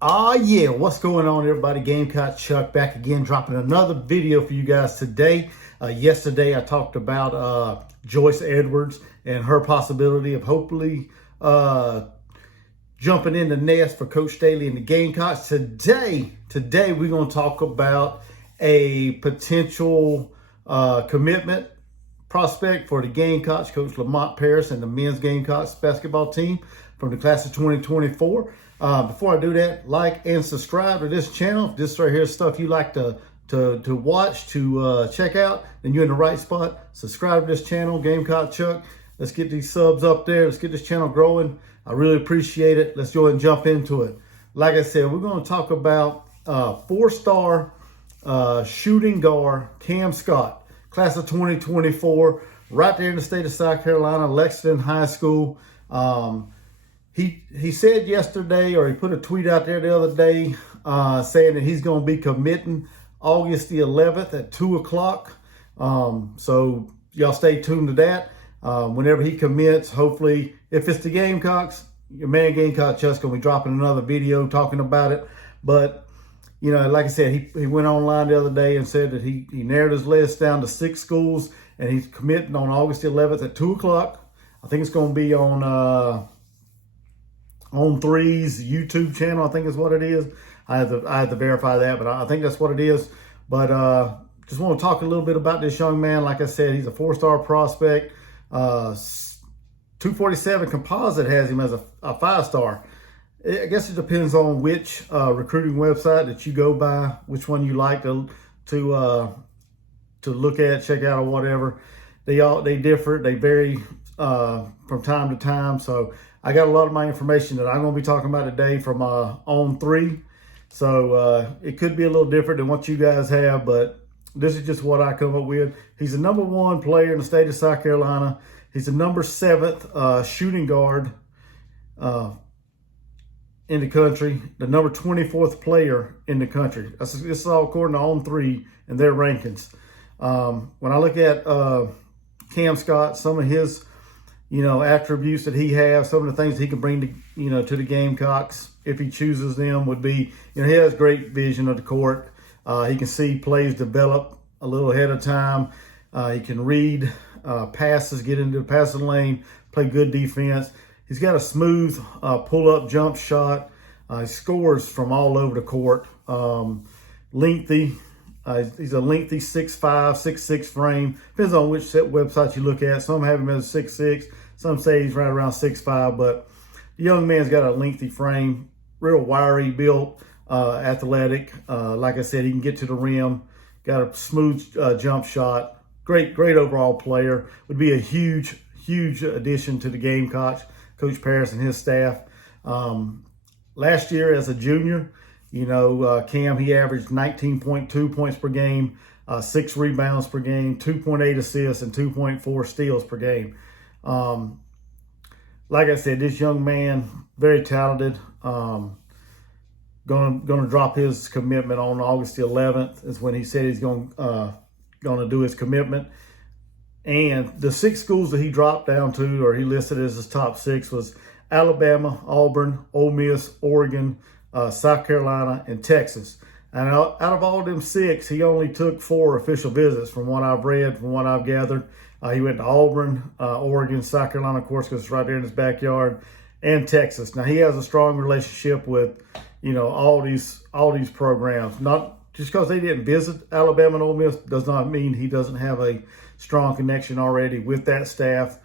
Yeah, what's going on, everybody? Gamecock Chuck back again, dropping another video for you guys today. Yesterday I talked about Joyce Edwards and her possibility of hopefully jumping in the nest for Coach Staley and the Gamecocks. Today we're going to talk about a potential commitment prospect for the Gamecocks, Coach Lamont Paris and the men's Gamecocks basketball team from the class of 2024. Before I do that, like and subscribe to this channel. If this right here is stuff you like to watch, to check out, then you're in the right spot. Subscribe to this channel, Gamecock Chuck. Let's get these subs up there. Let's get this channel growing. I really appreciate it. Let's go ahead and jump into it. Like I said, we're going to talk about four-star shooting guard Cam Scott, class of 2024, right there in the state of South Carolina, Lexington High School. He said yesterday, or he put a tweet out there the other day saying that he's going to be committing August the 11th at 2 o'clock. So y'all stay tuned to that. Whenever he commits, hopefully, if it's the Gamecocks, your man Gamecock Chuck's going to be dropping another video talking about it. But, you know, like I said, he went online the other day and said that he narrowed his list down to 6 schools, and he's committing on August the 11th at 2 o'clock. I think it's going to be on Three's YouTube channel, I think is what it is. I have to verify that, but I think that's what it is. But just want to talk a little bit about this young man. Like I said, he's a 4-star prospect. 247 Composite has him as a 5-star. I guess it depends on which recruiting website that you go by, which one you like to look at, check out, or whatever. They differ. They vary from time to time. So I got a lot of my information that I'm going to be talking about today from On 3. So it could be a little different than what you guys have, but this is just what I come up with. He's the number 1 player in the state of South Carolina. He's the number 7th shooting guard in the country, the number 24th player in the country. This is all according to On 3 and their rankings. When I look at Cam Scott, some of his attributes that he has, some of the things he can bring to, to the Gamecocks, if he chooses them, would be, he has great vision of the court. He can see plays develop a little ahead of time. He can read passes, get into the passing lane, play good defense. He's got a smooth pull-up jump shot. He scores from all over the court. Lengthy. He's a lengthy 6'5", 6'6" frame. Depends on which website you look at. Some have him as 6'6". Some say he's right around 6'5". But the young man's got a lengthy frame, real wiry built, athletic. Like I said, he can get to the rim. Got a smooth jump shot. Great overall player. Would be a huge addition to the Gamecocks, Coach Paris and his staff. Last year as a junior, Cam, he averaged 19.2 points per game, 6 rebounds per game, 2.8 assists, and 2.4 steals per game. Like I said, this young man, very talented. Gonna drop his commitment on August the 11th is when he said he's gonna do his commitment. And the 6 schools that he dropped down to, or he listed as his top 6, was Alabama, Auburn, Ole Miss, Oregon, South Carolina, and Texas. And out of all them 6, he only took 4 official visits from what I've read, from what I've gathered. He went to Auburn, Oregon, South Carolina, of course, because it's right there in his backyard, and Texas. Now, he has a strong relationship with, all these programs. Not just because they didn't visit Alabama and Ole Miss does not mean he doesn't have a strong connection already with that staff.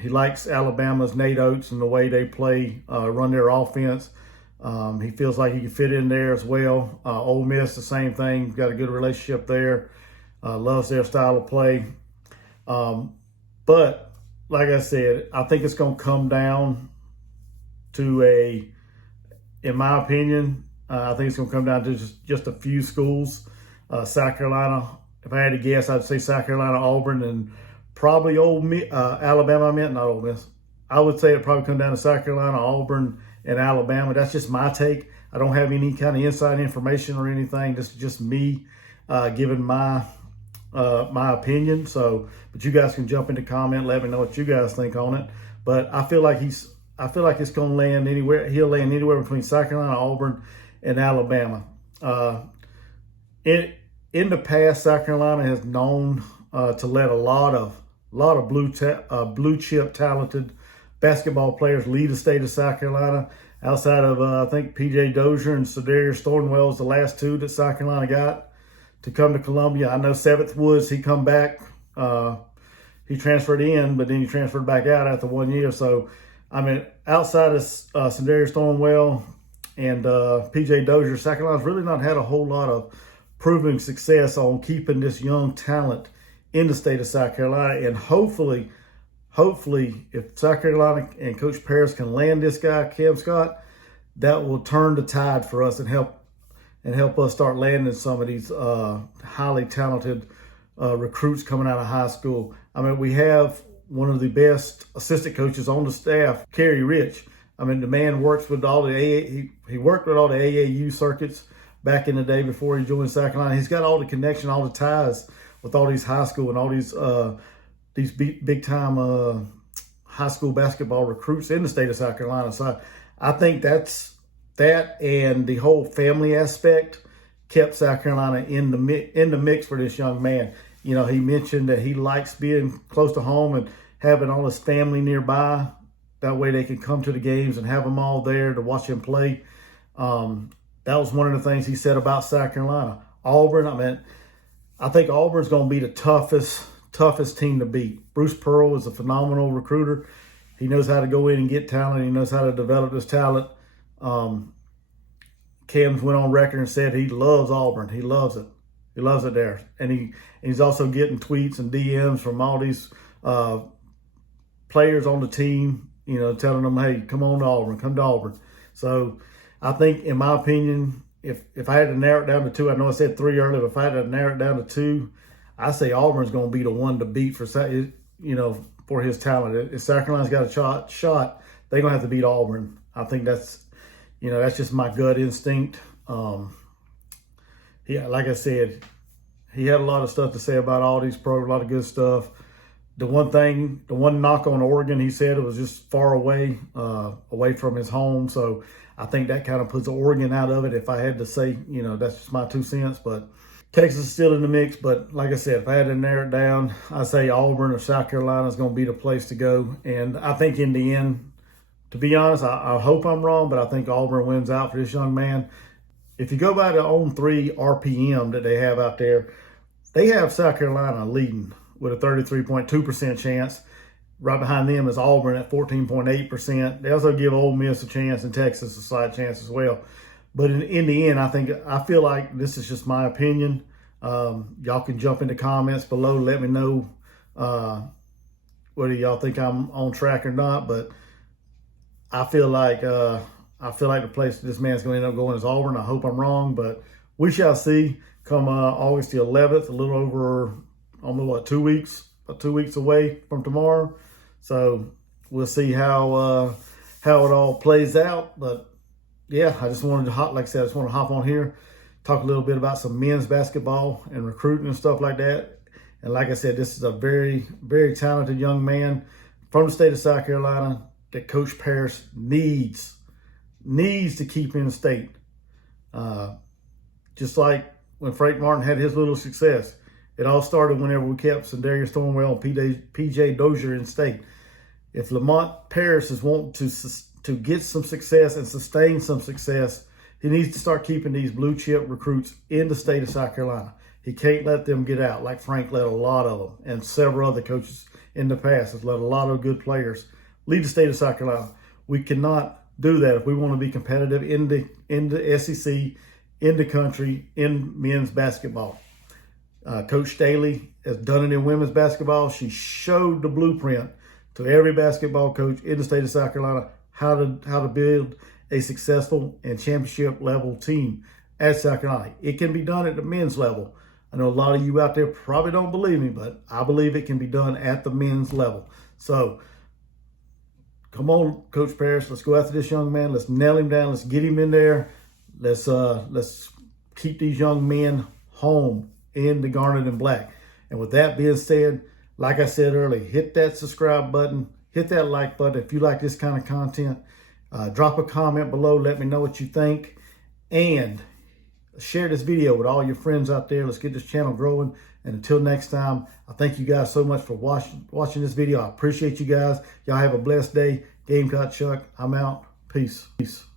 He likes Alabama's Nate Oates and the way they play, run their offense. He feels like he can fit in there as well. Ole Miss, the same thing. Got a good relationship there. Loves their style of play. But like I said, I think it's going to come down to in my opinion, I think it's going to come down to just a few schools. South Carolina, if I had to guess, I'd say South Carolina, Auburn, and probably Alabama. Not Ole Miss. I would say it'd probably come down to South Carolina, Auburn, and Alabama. That's just my take. I don't have any kind of inside information or anything. This is just me giving my opinion. So, but you guys can jump into comment, let me know what you guys think on it. But I feel like he's I feel like it's going to land anywhere. He'll land anywhere between South Carolina, Auburn, and Alabama. In the past, South Carolina has known to let a lot of blue chip talented basketball players lead the state of South Carolina. Outside of I think P.J. Dozier and Cedarius Thornwell is the last two that South Carolina got to come to Columbia. I know Seventh Woods, he come back. He transferred in, but then he transferred back out after 1 year. So, I mean, outside of Cedarius Thornwell and P.J. Dozier, South Carolina's really not had a whole lot of proven success on keeping this young talent in the state of South Carolina. And hopefully, if South Carolina and Coach Paris can land this guy, Cam Scott, that will turn the tide for us and help us start landing some of these highly talented recruits coming out of high school. I mean, we have one of the best assistant coaches on the staff, Kerry Rich. I mean, the man works with all the he worked with all the AAU circuits back in the day before he joined South Carolina. He's got all the connection, all the ties with all these high school and all these big time high school basketball recruits in the state of South Carolina. So I think that and the whole family aspect kept South Carolina in the mix for this young man. You know, he mentioned that he likes being close to home and having all his family nearby. That way they can come to the games and have them all there to watch him play. That was one of the things he said about South Carolina. Auburn, I mean, I think Auburn's going to be the toughest team to beat. Bruce Pearl is a phenomenal recruiter. He knows how to go in and get talent. He knows how to develop this talent. Cam's went on record and said he loves Auburn. He loves it. He loves it there. And he's also getting tweets and DMs from all these players on the team, you know, telling them, hey, come on to Auburn, come to Auburn. So I think, in my opinion, if I had to narrow it down to two, I know I said three earlier, but if I had to narrow it down to two, I say Auburn's going to be the one to beat for his talent. If South Carolina's got a shot, they're going to have to beat Auburn. I think that's just my gut instinct. Like I said, he had a lot of stuff to say about all these programs, a lot of good stuff. The one knock on Oregon, he said it was just far away from his home. So I think that kind of puts Oregon out of it. If I had to say, that's just my 2 cents. But Texas is still in the mix. But like I said, if I had to narrow it down, I say Auburn or South Carolina is going to be the place to go. And I think in the end, to be honest, I hope I'm wrong, but I think Auburn wins out for this young man. If you go by the on3 RPM that they have out there, they have South Carolina leading with a 33.2% chance. Right behind them is Auburn at 14.8%. They also give Ole Miss a chance and Texas a slight chance as well. But in the end, I feel like this is just my opinion. Y'all can jump in the comments below. Let me know whether y'all think I'm on track or not. But I feel like the place this man's going to end up going is Auburn. I hope I'm wrong, but we shall see. Come August the 11th, a little over, almost 2 weeks, about 2 weeks away from tomorrow. So we'll see how it all plays out. But yeah, I just wanted to hop on here, talk a little bit about some men's basketball and recruiting and stuff like that. And like I said, this is a very, very talented young man from the state of South Carolina that Coach Paris needs to keep in the state. Just like when Frank Martin had his little success. It all started whenever we kept Cedarius Thornwell and P.J. Dozier in state. If Lamont Paris is wanting to get some success and sustain some success, he needs to start keeping these blue chip recruits in the state of South Carolina. He can't let them get out like Frank let a lot of them, and several other coaches in the past have let a lot of good players lead the state of South Carolina. We cannot do that if we want to be competitive in the SEC, in the country, in men's basketball. Coach Staley has done it in women's basketball. She showed the blueprint to every basketball coach in the state of South Carolina how to build a successful and championship level team at South Carolina. It can be done at the men's level. I know a lot of you out there probably don't believe me, but I believe it can be done at the men's level. So come on, Coach Paris. Let's go after this young man. Let's nail him down. Let's get him in there. Let's keep these young men home in the garnet and black. And with that being said, like I said earlier, hit that subscribe button, hit hit that like button if you like this kind of content. Drop a comment below. Let me know what you think. And share this video with all your friends out there. Let's get this channel growing. And until next time, I thank you guys so much for watching this video. I appreciate you guys. Y'all have a blessed day. Gamecock Chuck, I'm out. Peace.